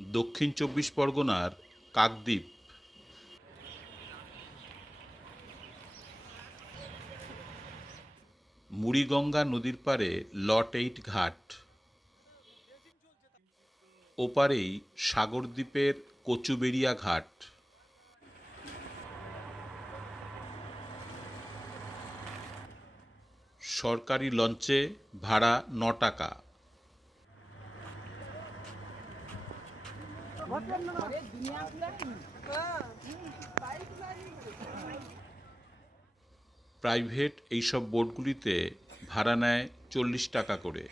দক্ষিণ চব্বিশ পরগনার কাকদ্বীপ। মুড়িগঙ্গা নদীর পাড়ে লট 8 ঘাট, ওপারেই সাগরদ্বীপের কচুবেড়িয়া ঘাট। সরকারি লঞ্চে ভাড়া 9 টাকা। প্রাইভেট এইসব বোটগুলিতে ভাড়া নেয় 40 টাকা করে।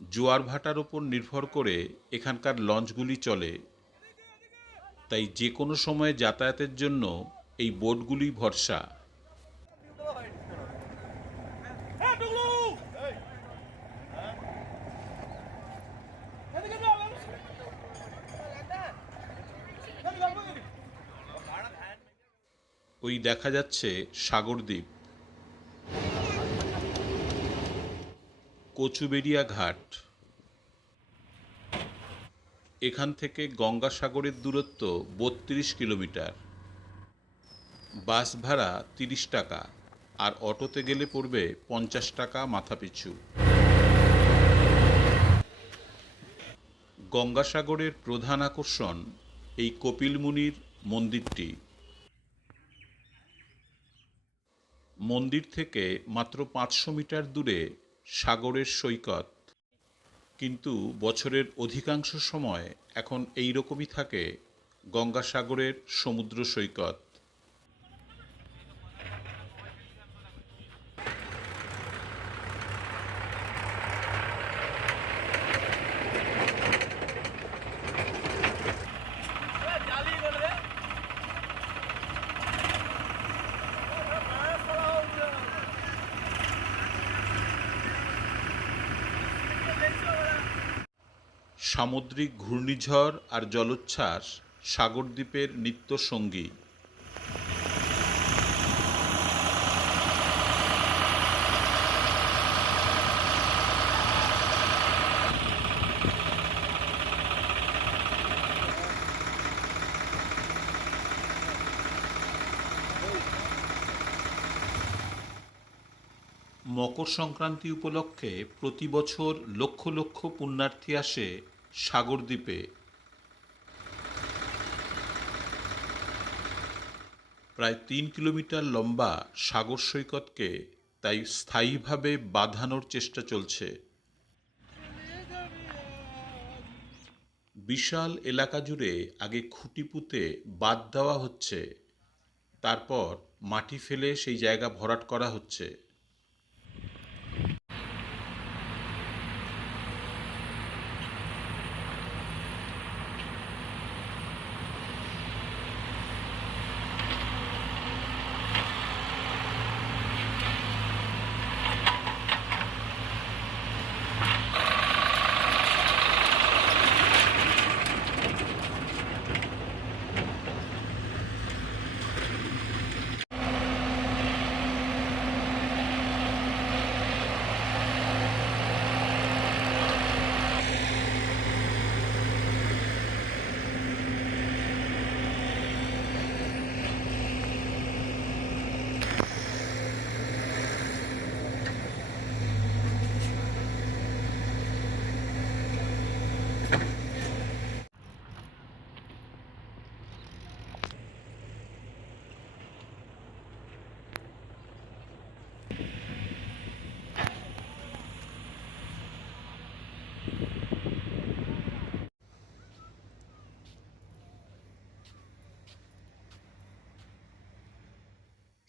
জোয়ার ভাটার ওপর নির্ভর করে এখানকার লঞ্চগুলি চলে, তাই যে কোনো সময়ে যাতায়াতের জন্য এই বোটগুলি ভরসা। ওই দেখা যাচ্ছে সাগরদ্বীপ, কচুবেড়িয়া ঘাট। এখান থেকে গঙ্গাসাগরের দূরত্ব 32 কিলোমিটার। বাস ভাড়া 30 টাকা, আর অটোতে গেলে পড়বে 50 টাকা মাথাপিছু। গঙ্গাসাগরের প্রধান আকর্ষণ এই কপিল মুনির মন্দিরটি। মন্দির থেকে মাত্র 500 মিটার দূরে সাগরের সৈকত, কিন্তু বছরের অধিকাংশ সময় এখন এই রকমই থাকে গঙ্গাসাগরের সমুদ্র সৈকত। সামুদ্রিক ঘূর্ণিঝড় আর জলোচ্ছ্বাস সাগরদ্বীপের নিত্য সঙ্গী। মকর সংক্রান্তি উপলক্ষে প্রতি বছর লক্ষ লক্ষ পুণ্যার্থী আসে সাগরদ্বীপে। প্রায় 3 কিলোমিটার লম্বা সাগর সৈকতকে তাই স্থায়ীভাবে বাঁধানোর চেষ্টা চলছে। বিশাল এলাকা জুড়ে আগে খুঁটি পুঁতে বাঁধ দেওয়া হচ্ছে, তারপর মাটি ফেলে সেই জায়গা ভরাট করা হচ্ছে।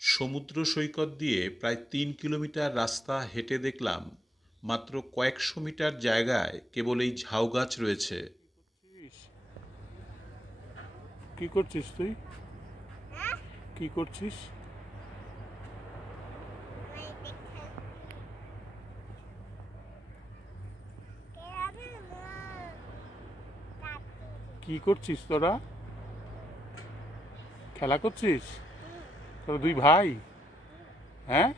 সমুদ্র সৈকত দিয়ে প্রায় 3 কিলোমিটার রাস্তা হেঁটে দেখলাম মাত্র কয়েকশো মিটার জায়গায় কেবল এই ঝাউ গাছ রয়েছে। কি করছিস তুই? কি করছিস? কি করছিস তোরা? খেলা করছিস? তোরা দুই ভাই? হ্যাঁ?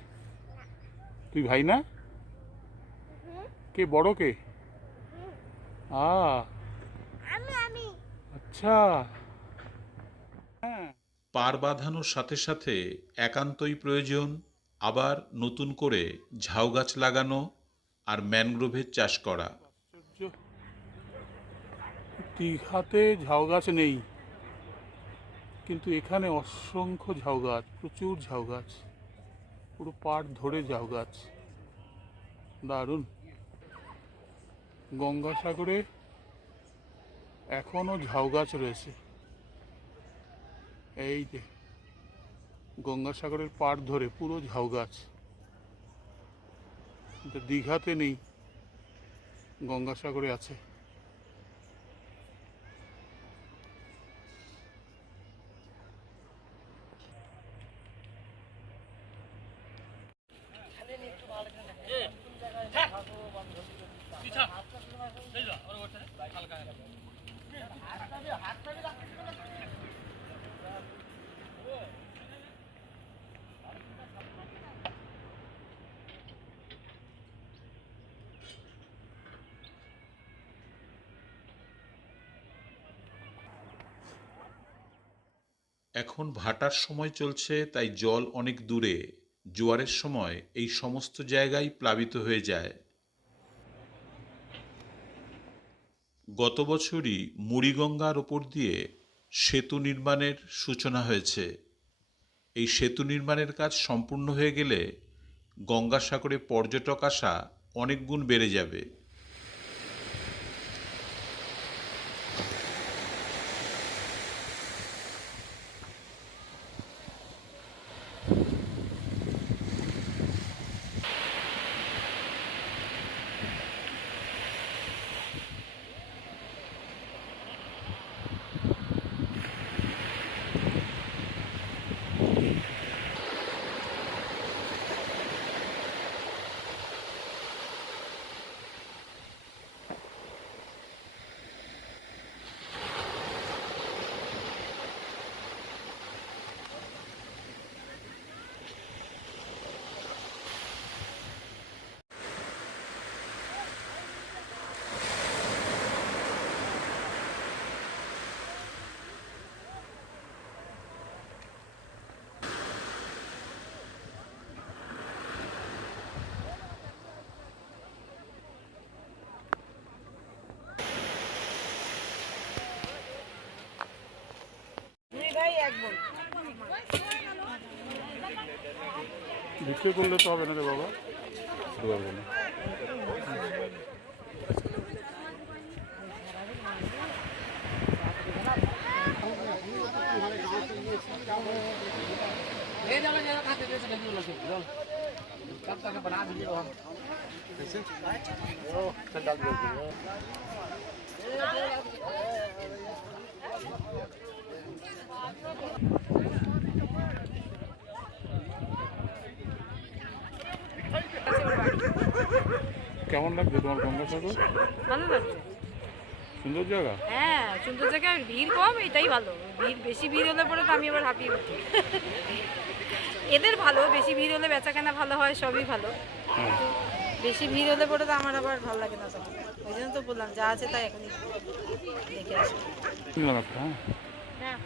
তুই ভাই না? কে বড় কে? আমি আচ্ছা। হ্যাঁ, পার বাঁধানোর সাথে সাথে একান্তই প্রয়োজন আবার নতুন করে ঝাউ গাছ লাগানো আর ম্যানগ্রোভের চাষ করা। আশ্চর্য। দীঘাতে ঝাউ গাছ নেই, কিন্তু এখানে অসংখ্য ঝাউ গাছ, প্রচুর ঝাউ গাছ, পুরো পাড় ধরে ঝাউ গাছ। দারুণ। গঙ্গাসাগরে এখনো ঝাউ গাছ রয়েছে। এই যে গঙ্গাসাগরের পাড় ধরে পুরো ঝাউ গাছ। কিন্তু দীঘাতে নেই, গঙ্গাসাগরে আছে। এখন ভাটার সময় চলছে, তাই জল অনেক দূরে। জোয়ারের সময় এই সমস্ত জায়গায় প্লাবিত হয়ে যায়। গত বছরই মুড়িগঙ্গার ওপর দিয়ে সেতু নির্মাণের সূচনা হয়েছে। এই সেতু নির্মাণের কাজ সম্পূর্ণ হয়ে গেলে গঙ্গাসাগরে পর্যটক আসা অনেক গুণ বেড়ে যাবে। ভিতরে করলে তো হবে না রে বাবা, পারবো না। কেমন লাগছে তোমার গঙ্গাসাগর? ভালো লাগছে। সুন্দর জায়গা। হ্যাঁ, সুন্দর জায়গা, ভিড় কম, এটাই ভালো। বেশি ভিড় হলে পরে তো আমি আবার হাঁপিয়ে উঠি। এদের ভালো, বেশি ভিড় হলে বেচাকেনা ভালো হয়, সবই ভালো। হ্যাঁ, বেশি ভিড় হলে পরে তো আমার আবার ভালো লাগে না তখন। ওই জন্য তো বললাম যা আছে তাই এখনই দেখে আসি। সুন্দর একটা, হ্যাঁ।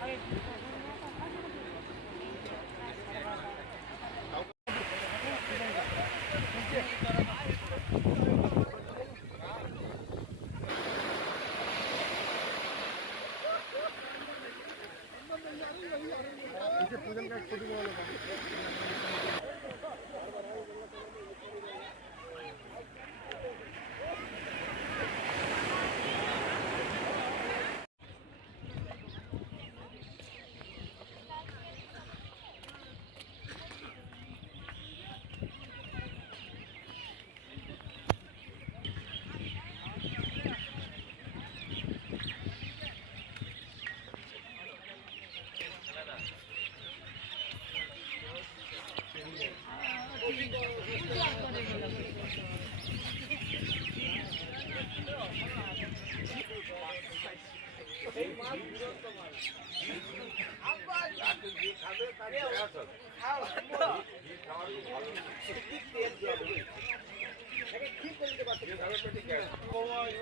Oi.